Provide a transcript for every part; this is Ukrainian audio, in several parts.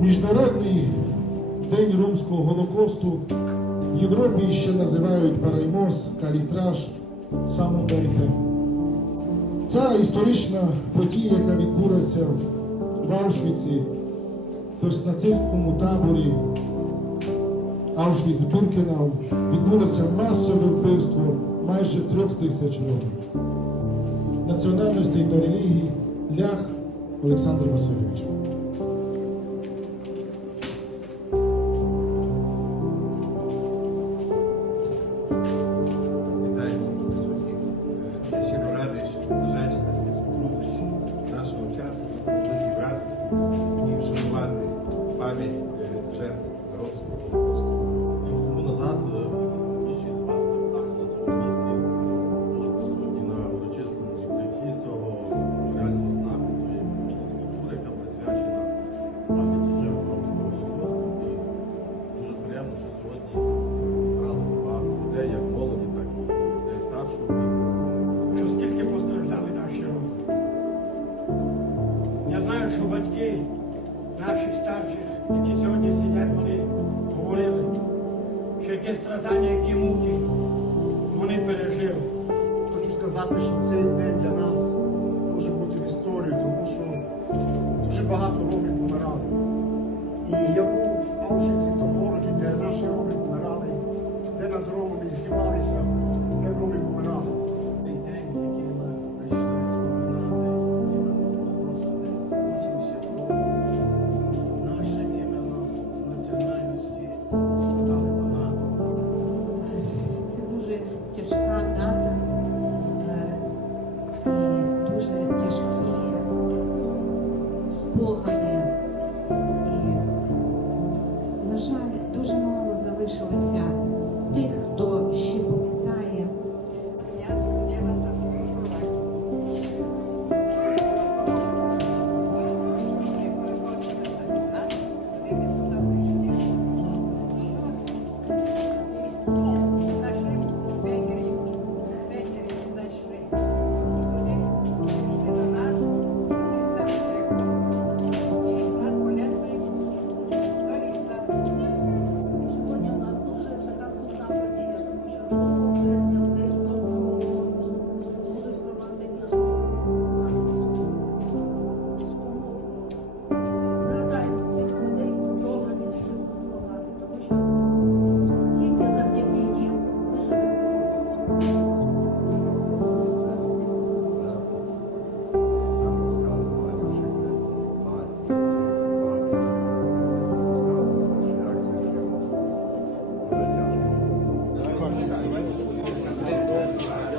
Міжнародний день Ромського Голокосту в Європі ще називають Параймос, Калітраж, Самоберге. Ця історична подія, яка відбулася в Аушвіці, тобто нацистському таборі Аушвіц-Біркенау, відбулося масове вбивство майже трьох тисяч ромів. Національностей та релігії Лях Олександр Васильович. Пам'ять е, жертв ромського. Тому назад е, більшість з вас так само на цьому місці були присутні на урочистому відкритті цього меморіального знаку, цієї міні-скульптури, яка присвячена пам'яті жертв ромського голокосту. І дуже приємно, що сьогодні зібралося багато людей, як молоді, так і людей старшого віку. що скільки постраждали наші роди. Я знаю, що батьки наших старших, які сьогодні сидять, вони говорили, що яке страдання, які муки вони пережили. Хочу сказати, що цей день для нас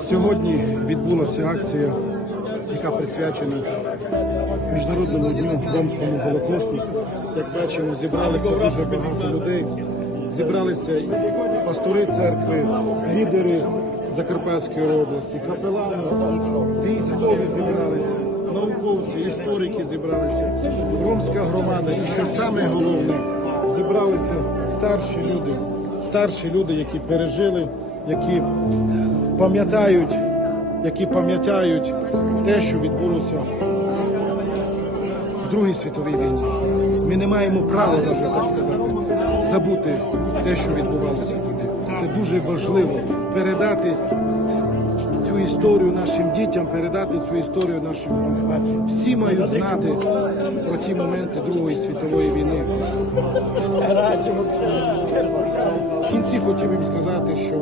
Сьогодні відбулася акція, яка присвячена Міжнародному дню Ромському Голокосту. Як бачимо, зібралися дуже багато людей. Зібралися пастори церкви, лідери Закарпатської області, капелани, військові зібралися, науковці, історики зібралися, ромська громада. І що саме головне, зібралися старші люди, старші люди, які пережили, які пам'ятають, які пам'ятають те, що відбулося в Другій світовій війні. Ми не маємо права, навіть так сказати, забути те, що відбувалося тоді. Це дуже важливо передати цю історію нашим дітям, передати цю історію нашим внукам. Всі мають знати про ті моменти Другої світової війни. Кінці хотів їм сказати, що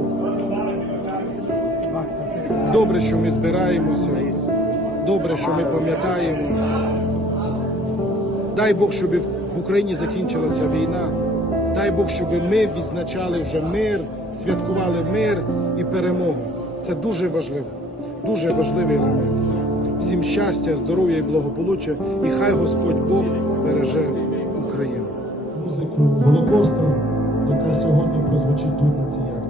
добре, що ми збираємося, добре, що ми пам'ятаємо. Дай Бог, щоб в Україні закінчилася війна. Дай Бог, щоб ми відзначали вже мир, святкували мир і перемогу. Це дуже важливо, дуже важливий елемент. Всім щастя, здоров'я і благополуччя, і хай Господь Бог береже Україну. Музику Голокоста, яка сьогодні прозвучить тут на цій